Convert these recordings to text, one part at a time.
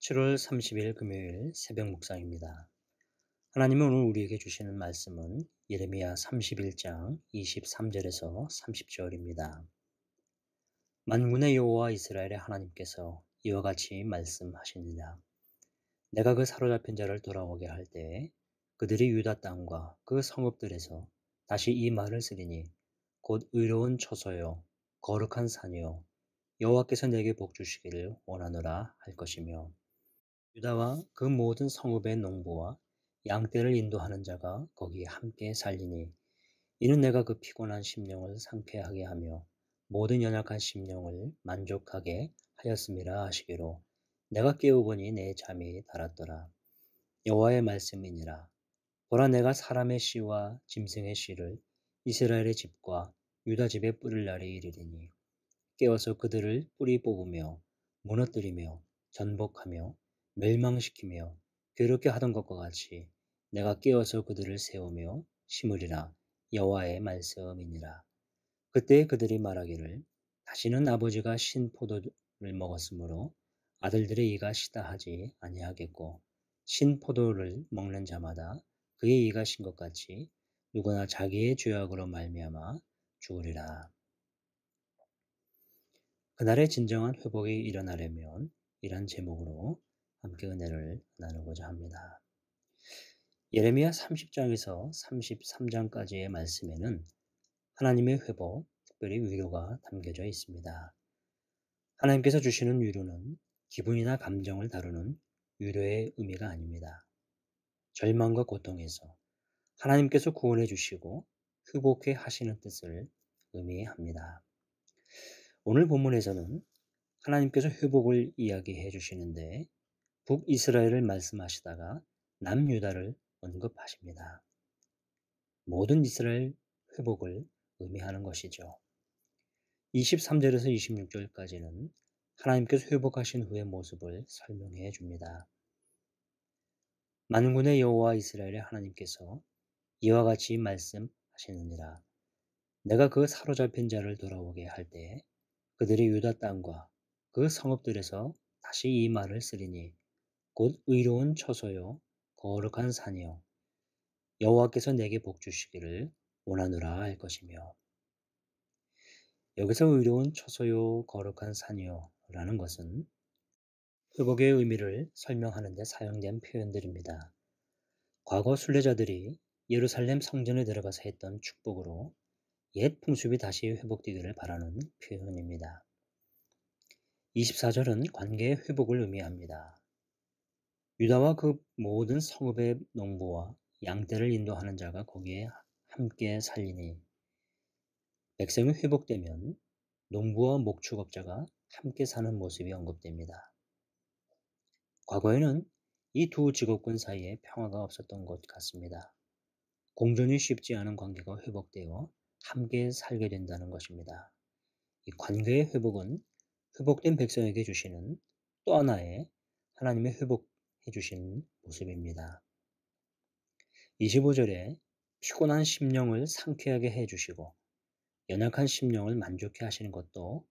7월 30일 금요일 새벽 묵상입니다. 하나님은 오늘 우리에게 주시는 말씀은 예레미야 31장 23절에서 30절입니다. 만군의 여호와 이스라엘의 하나님께서 이와 같이 말씀하시느니라. 내가 그 사로잡힌 자를 돌아오게 할 때에 그들이 유다 땅과 그 성읍들에서 다시 이 말을 쓰리니 곧 의로운 처소요 거룩한 산이요 여호와께서 내게 복 주시기를 원하노라 할 것이며 유다와 그 모든 성읍의 농부와 양떼를 인도하는 자가 거기에 함께 살리니 이는 내가 그 피곤한 심령을 상쾌하게 하며 모든 연약한 심령을 만족하게 하였음이라 하시기로 내가 깨어보니 내 잠이 달았더라. 여호와의 말씀이니라. 보라 내가 사람의 씨와 짐승의 씨를 이스라엘의 집과 유다 집에 뿌릴 날이 이르리니 깨어서 그들을 뿌리 뽑으며 무너뜨리며 전복하며 멸망시키며 괴롭게 하던 것과 같이 내가 깨어서 그들을 세우며 심으리라. 여호와의 말씀이니라. 그때 그들이 말하기를 다시는 아버지가 신 포도를 먹었으므로 아들들의 이가 시다 하지 아니하겠고 신 포도를 먹는 자마다 그의 이가 신 것 같이 누구나 자기의 죄악으로 말미암아 죽으리라. 그날의 진정한 회복이 일어나려면 이런 제목으로 함께 은혜를 나누고자 합니다. 예레미야 30장에서 33장까지의 말씀에는 하나님의 회복, 특별히 위로가 담겨져 있습니다. 하나님께서 주시는 위로는 기분이나 감정을 다루는 위로의 의미가 아닙니다. 절망과 고통에서 하나님께서 구원해 주시고 회복해 하시는 뜻을 의미합니다. 오늘 본문에서는 하나님께서 회복을 이야기해 주시는데 북이스라엘을 말씀하시다가 남유다를 언급하십니다. 모든 이스라엘 회복을 의미하는 것이죠. 23절에서 26절까지는 하나님께서 회복하신 후의 모습을 설명해 줍니다. 만군의 여호와 이스라엘의 하나님께서 이와 같이 말씀하시느니라. 내가 그 사로잡힌 자를 돌아오게 할 때에 그들이 유다 땅과 그 성읍들에서 다시 이 말을 쓰리니 곧 의로운 처소요 거룩한 산이요 여호와께서 내게 복 주시기를 원하노라 할 것이며 여기서 의로운 처소요 거룩한 산이요 라는 것은 회복의 의미를 설명하는 데 사용된 표현들입니다. 과거 순례자들이 예루살렘 성전에 들어가서 했던 축복으로 옛 풍습이 다시 회복되기를 바라는 표현입니다. 24절은 관계의 회복을 의미합니다. 유다와 그 모든 성읍의 농부와 양떼를 인도하는 자가 거기에 함께 살리니 백성이 회복되면 농부와 목축업자가 함께 사는 모습이 언급됩니다. 과거에는 이 두 직업군 사이에 평화가 없었던 것 같습니다. 공존이 쉽지 않은 관계가 회복되어 함께 살게 된다는 것입니다. 이 관계의 회복은 회복된 백성에게 주시는 또 하나의 하나님의 회복해 주신 모습입니다. 25절에 피곤한 심령을 상쾌하게 해주시고 연약한 심령을 만족해 하시는 것도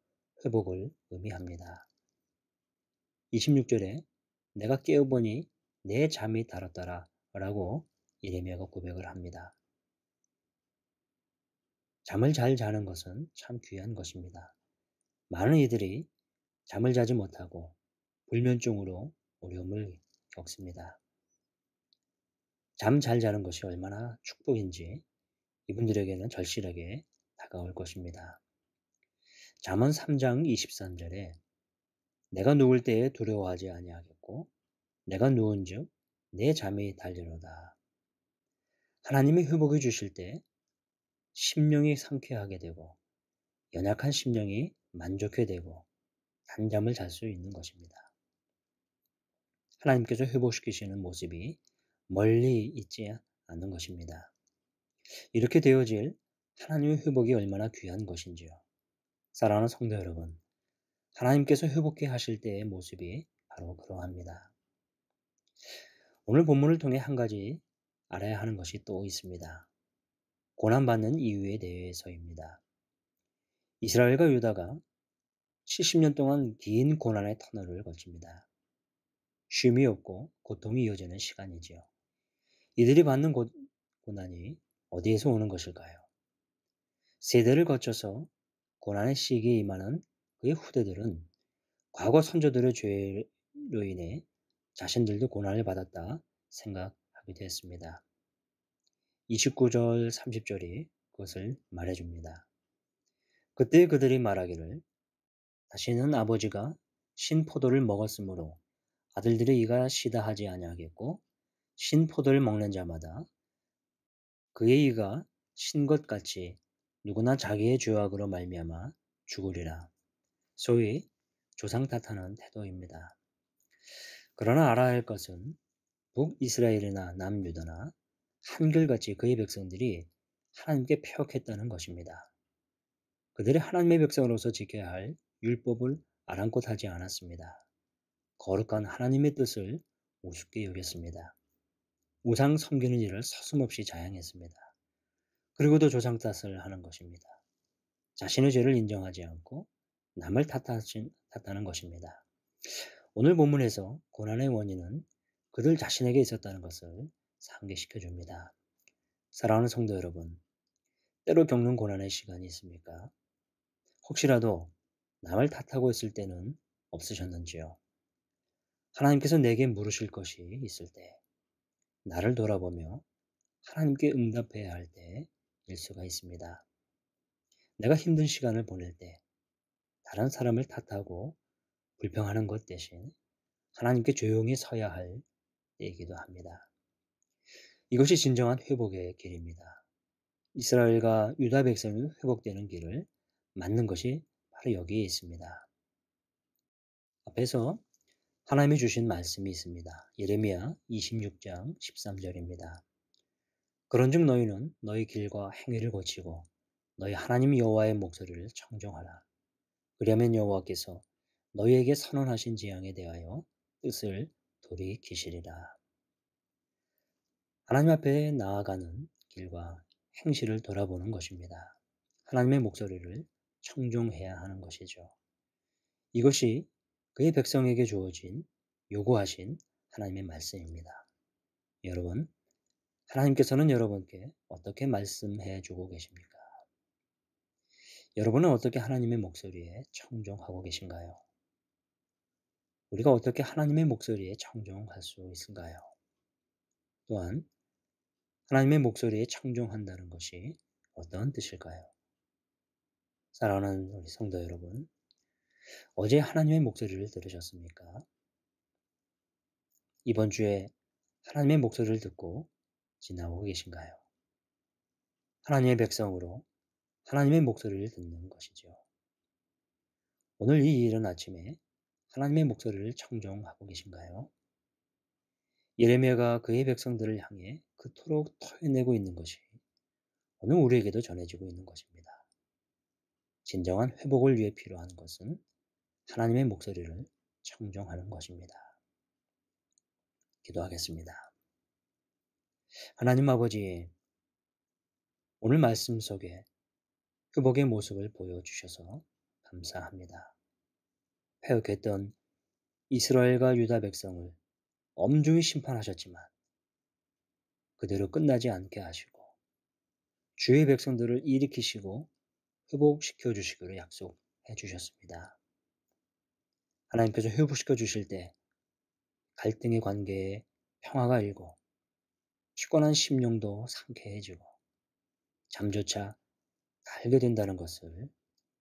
회복을 의미합니다. 26절에 내가 깨어보니 내 잠이 달았더라 라고 예레미야가 고백을 합니다. 잠을 잘 자는 것은 참 귀한 것입니다. 많은 이들이 잠을 자지 못하고 불면증으로 어려움을 겪습니다. 잠 잘 자는 것이 얼마나 축복인지 이분들에게는 절실하게 다가올 것입니다. 잠언 3장 23절에 내가 누울 때에 두려워하지 아니하겠고 내가 누운즉 내 잠이 달리로다. 하나님이 회복해 주실 때 심령이 상쾌하게 되고 연약한 심령이 만족해 되고 단잠을 잘 수 있는 것입니다. 하나님께서 회복시키시는 모습이 멀리 있지 않는 것입니다. 이렇게 되어질 하나님의 회복이 얼마나 귀한 것인지요. 사랑하는 성도 여러분, 하나님께서 회복해 하실 때의 모습이 바로 그러합니다. 오늘 본문을 통해 한 가지 알아야 하는 것이 또 있습니다. 고난받는 이유에 대해서입니다. 이스라엘과 유다가 70년 동안 긴 고난의 터널을 거칩니다. 쉼이 없고 고통이 이어지는 시간이지요. 이들이 받는 고난이 어디에서 오는 것일까요? 세대를 거쳐서 고난의 시기에 임하는 그의 후대들은 과거 선조들의 죄로 인해 자신들도 고난을 받았다 생각하게 되었습니다. 29절, 30절이 그것을 말해줍니다. 그때 그들이 말하기를 다시는 아버지가 신 포도를 먹었으므로 아들들의 이가 시다 하지 아니하겠고 신 포도를 먹는 자마다 그의 이가 신 것 같이 누구나 자기의 죄악으로 말미암아 죽으리라. 소위 조상 탓하는 태도입니다. 그러나 알아야 할 것은 북이스라엘이나 남유다나 한결같이 그의 백성들이 하나님께 패역했다는 것입니다. 그들이 하나님의 백성으로서 지켜야 할 율법을 아랑곳하지 않았습니다. 거룩한 하나님의 뜻을 우습게 여겼습니다. 우상 섬기는 일을 서슴없이 자행했습니다. 그리고도 조상 탓을 하는 것입니다. 자신의 죄를 인정하지 않고 남을 탓하는 것입니다. 오늘 본문에서 고난의 원인은 그들 자신에게 있었다는 것을 상기시켜 줍니다. 사랑하는 성도 여러분, 때로 겪는 고난의 시간이 있습니까? 혹시라도 남을 탓하고 있을 때는 없으셨는지요? 하나님께서 내게 물으실 것이 있을 때, 나를 돌아보며 하나님께 응답해야 할 때일 수가 있습니다. 내가 힘든 시간을 보낼 때, 다른 사람을 탓하고 불평하는 것 대신 하나님께 조용히 서야 할 때이기도 합니다. 이것이 진정한 회복의 길입니다. 이스라엘과 유다 백성이 회복되는 길을 맞는 것이 바로 여기에 있습니다. 앞에서 하나님이 주신 말씀이 있습니다. 예레미야 26장 13절입니다. 그런즉 너희는 너희 길과 행위를 고치고 너희 하나님 여호와의 목소리를 청종하라. 그리하면 여호와께서 너희에게 선언하신 재앙에 대하여 뜻을 돌이키시리라. 하나님 앞에 나아가는 길과 행실을 돌아보는 것입니다. 하나님의 목소리를 청종해야 하는 것이죠. 이것이 그의 백성에게 주어진 요구하신 하나님의 말씀입니다. 여러분, 하나님께서는 여러분께 어떻게 말씀해 주고 계십니까? 여러분은 어떻게 하나님의 목소리에 청종하고 계신가요? 우리가 어떻게 하나님의 목소리에 청종할 수 있을까요? 또한 하나님의 목소리에 청종한다는 것이 어떤 뜻일까요? 사랑하는 우리 성도 여러분, 어제 하나님의 목소리를 들으셨습니까? 이번 주에 하나님의 목소리를 듣고 지나고 계신가요? 하나님의 백성으로 하나님의 목소리를 듣는 것이죠. 오늘 이 이른 아침에 하나님의 목소리를 청종하고 계신가요? 예레미야가 그의 백성들을 향해 그토록 토해내고 있는 것이 오늘 우리에게도 전해지고 있는 것입니다. 진정한 회복을 위해 필요한 것은 하나님의 목소리를 청종하는 것입니다. 기도하겠습니다. 하나님 아버지, 오늘 말씀 속에 회복의 모습을 보여주셔서 감사합니다. 패역했던 이스라엘과 유다 백성을 엄중히 심판하셨지만 그대로 끝나지 않게 하시고 주의 백성들을 일으키시고 회복시켜 주시기로 약속해 주셨습니다. 하나님께서 회복시켜 주실 때 갈등의 관계에 평화가 일고 피곤한 심령도 상쾌해지고 잠조차 달게 된다는 것을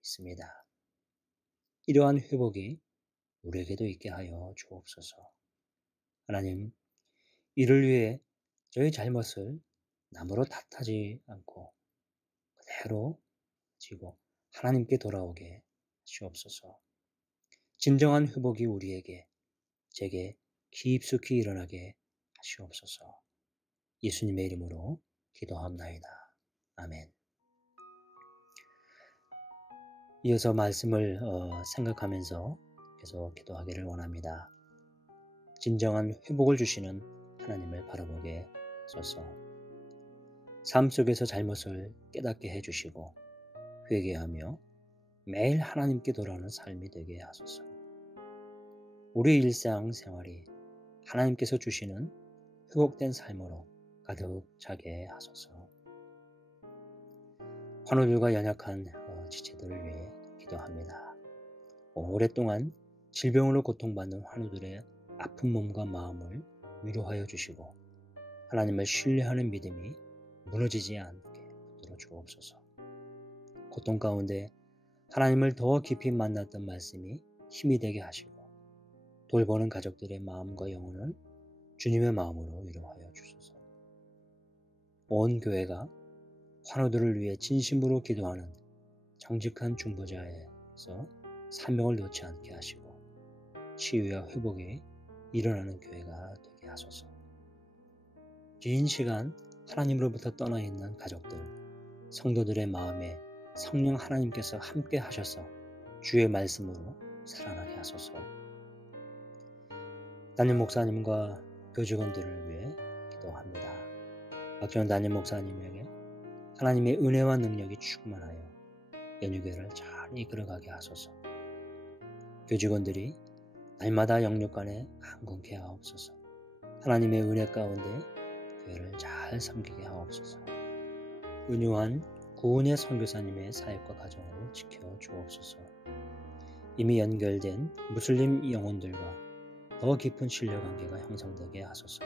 믿습니다. 이러한 회복이 우리에게도 있게 하여 주옵소서. 하나님, 이를 위해 저희 잘못을 남으로 탓하지 않고 그대로 지고 하나님께 돌아오게 하시옵소서. 진정한 회복이 우리에게 제게 깊숙이 일어나게 하시옵소서. 예수님의 이름으로 기도합나이다. 아멘. 이어서 말씀을 생각하면서 계속 기도하기를 원합니다. 진정한 회복을 주시는 하나님을 바라보게 하소서. 삶 속에서 잘못을 깨닫게 해주시고 회개하며 매일 하나님께 돌아오는 삶이 되게 하소서. 우리 일상 생활이 하나님께서 주시는 회복된 삶으로 가득 차게 하소서. 환우들과 연약한 지체들을 위해 기도합니다. 오랫동안 질병으로 고통받는 환우들의 아픈 몸과 마음을 위로하여 주시고 하나님을 신뢰하는 믿음이 무너지지 않게 붙들어 주옵소서. 고통 가운데 하나님을 더 깊이 만났던 말씀이 힘이 되게 하시고 돌보는 가족들의 마음과 영혼을 주님의 마음으로 위로하여 주소서. 온 교회가 환우들을 위해 진심으로 기도하는 정직한 중보자에서 사명을 놓지 않게 하시고 치유와 회복이 일어나는 교회가 되게 하소서. 긴 시간 하나님으로부터 떠나 있는 가족들, 성도들의 마음에 성령 하나님께서 함께 하셔서 주의 말씀으로 살아나게 하소서. 담임 목사님과 교직원들을 위해 기도합니다. 박지원 담임 목사님에게 하나님의 은혜와 능력이 충만하여 연유교회를 잘 이끌어가게 하소서. 교직원들이 날마다 영육간에 강건케 하옵소서. 하나님의 은혜 가운데 교회를 잘 섬기게 하옵소서. 은유한 구은의 선교사님의 사역과 가정을 지켜 주옵소서. 이미 연결된 무슬림 영혼들과 더 깊은 신뢰관계가 형성되게 하소서.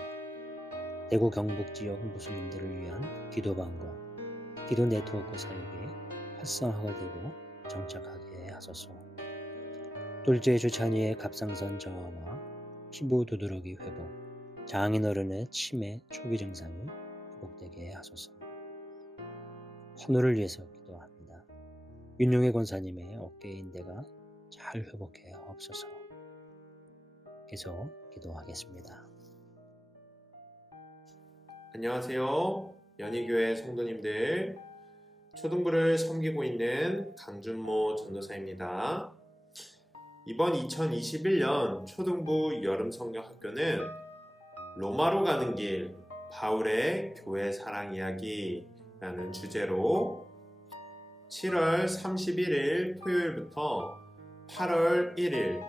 대구 경북 지역 무슬림들을 위한 기도방과 기도 네트워크 사역이 활성화가 되고 정착하게 하소서. 둘째 주찬이의 갑상선 저하와 피부 두드러기 회복, 장인어른의 치매 초기 증상이 회복되게 하소서. 환우를 위해서 기도합니다. 윤용의 권사님의 어깨 인대가 잘 회복해 하옵소서. 계속 기도하겠습니다. 안녕하세요. 연희교회 성도님들, 초등부를 섬기고 있는 강준모 전도사입니다. 이번 2021년 초등부 여름성경학교는 로마로 가는 길, 바울의 교회 사랑 이야기라는 주제로 7월 31일 토요일부터 8월 1일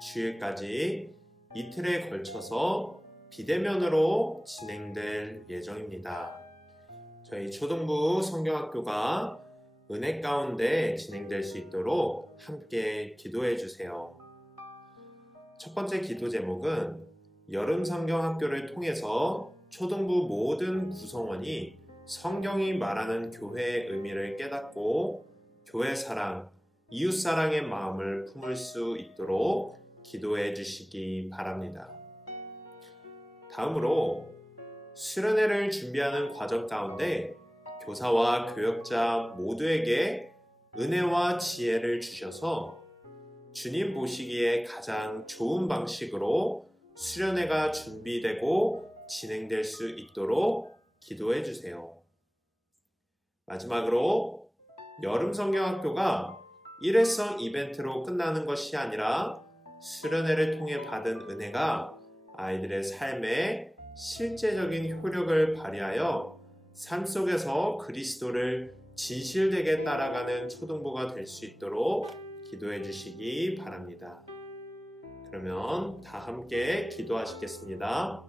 주일까지 이틀에 걸쳐서 비대면으로 진행될 예정입니다. 저희 초등부 성경학교가 은혜 가운데 진행될 수 있도록 함께 기도해 주세요. 첫 번째 기도 제목은 여름 성경학교를 통해서 초등부 모든 구성원이 성경이 말하는 교회의 의미를 깨닫고 교회 사랑, 이웃 사랑의 마음을 품을 수 있도록 기도해 주시기 바랍니다. 다음으로 수련회를 준비하는 과정 가운데 교사와 교역자 모두에게 은혜와 지혜를 주셔서 주님 모시기에 가장 좋은 방식으로 수련회가 준비되고 진행될 수 있도록 기도해 주세요. 마지막으로 여름 성경학교가 일회성 이벤트로 끝나는 것이 아니라 수련회를 통해 받은 은혜가 아이들의 삶에 실제적인 효력을 발휘하여 삶 속에서 그리스도를 진실되게 따라가는 초등부가 될 수 있도록 기도해 주시기 바랍니다. 그러면 다 함께 기도하시겠습니다.